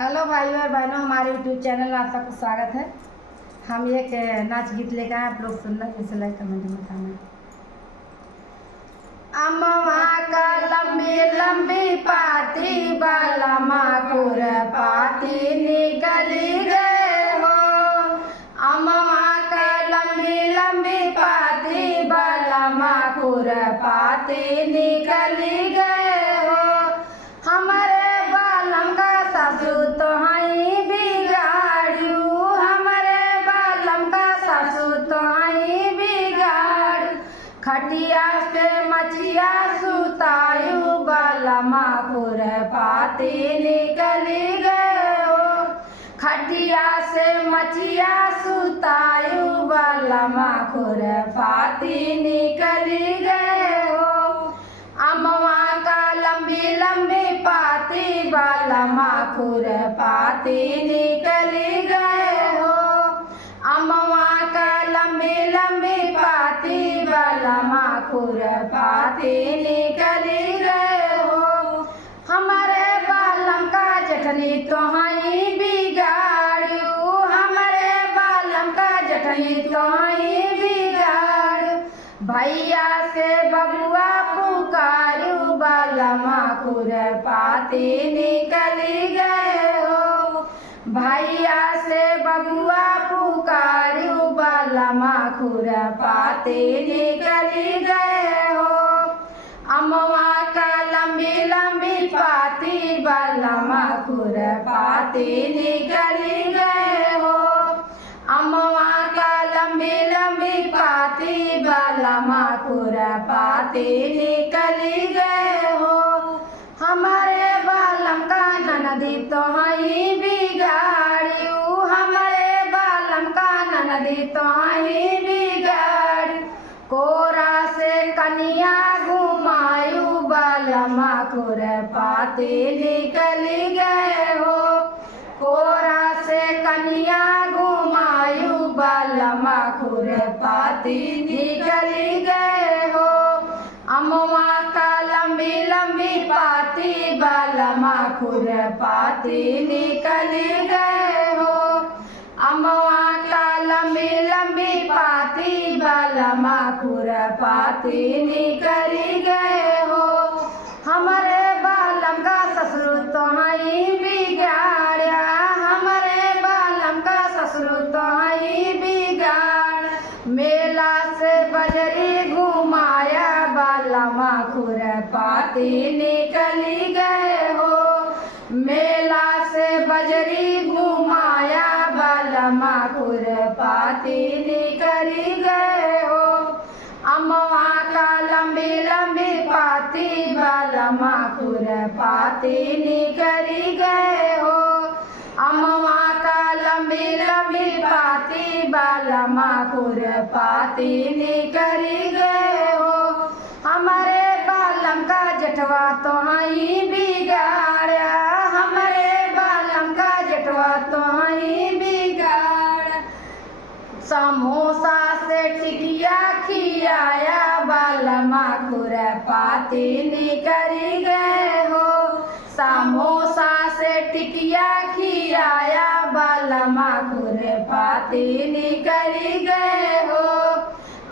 Hello भाइयों और बहनों, हमारे यूट्यूब चैनल में आप सबका स्वागत है। हम एक नाच गीत लेकर आए, आप लोग सुनना, जैसे लाइक कमेंट में बताना। अम्मा का लंबी लंबी पाती बाला माकुर पाती निकली गए हो। अम्मा का लंबी लंबी पाती बाला माकुर पाती निकली गए हो। हमारे बालम का सासू तो हई बिगाड़ू, हमारे बालम का सासू तो हई बिगाड़ू। खटिया से मछिया सुतायु बाला माकुर पाती निकली गए हो। खटिया से मछिया सुतायु बाला माकुर पाती निकली गए हो। अम्मा का लंबी लंबी पाती बाला माकुर पाती निकली गए हो। अम्मा का लंबी लंबी पाती बाला माकुर पाती निकली गए हो। हमारे बालम का जठनी तो हई बिगाड़ू, हमारे बालम का जठनी तो हई बिगाड़ू। भैया से बबुआ पुकारू बाला माकुर पाती निकली गए हो। भैया से बबुआ पुकारू बाला माकुर पाती निकली गए हो। अम्मा का लंबी लंबी पाती बाला माकुर पाती निकली गए हो। अम्मा का लंबी लंबी पाती बाला माकुर पाती निकली गए हो। हमारे बालम का ननदी तो हई बिगाड़ू, हमारे बालम का ननदी तो हई बिगाड़ू। कोरा से कनिया घुमायू बाला माकुर पाती निकली गए हो। कोरा से कनिया घुमायू बाला माकुर पाती निकली गए हो। अम्मा का लंबी लंबी पाती बाला माकुर पाती निकली गए हो। अम्मा का लंबी लंबी पाती बाला माकुर पाती निकली गए हो। हमारे बालम का ससुर तो हई बिगाड़ा, हमारे बालम का ससुर तो हई बिगाड़। मेला से बजरी घुमाया बाला माकुर पाती निकली गए हो। मेला से बजरी घुमाया बाला माकुर पाती निकली गए हो। अम्मा का लंबी लंबी पाती बाला माकुर पाती निकली गए हो। अम्मा का लंबी लंबी पाती बाला माकुर पाती निकली गए हो। हमारे बालम का जठवा तो हई बिगाड़ा, हमारे बालम का जठवा तो हई बिगाड़ा। समोसा से टिकिया खियाया बाला माकुर पाती निकली गए हो। समोसा से टिकिया खियाया बाला माकुर पाती निकली गए हो।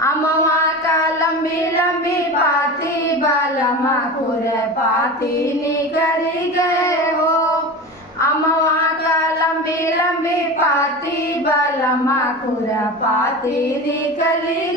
अम्मा का लंबी लंबी पाती बाला माकुर पाती निकली गए हो। अम्मा का लंबी लंबी पाती बाला माकुर पाती निकली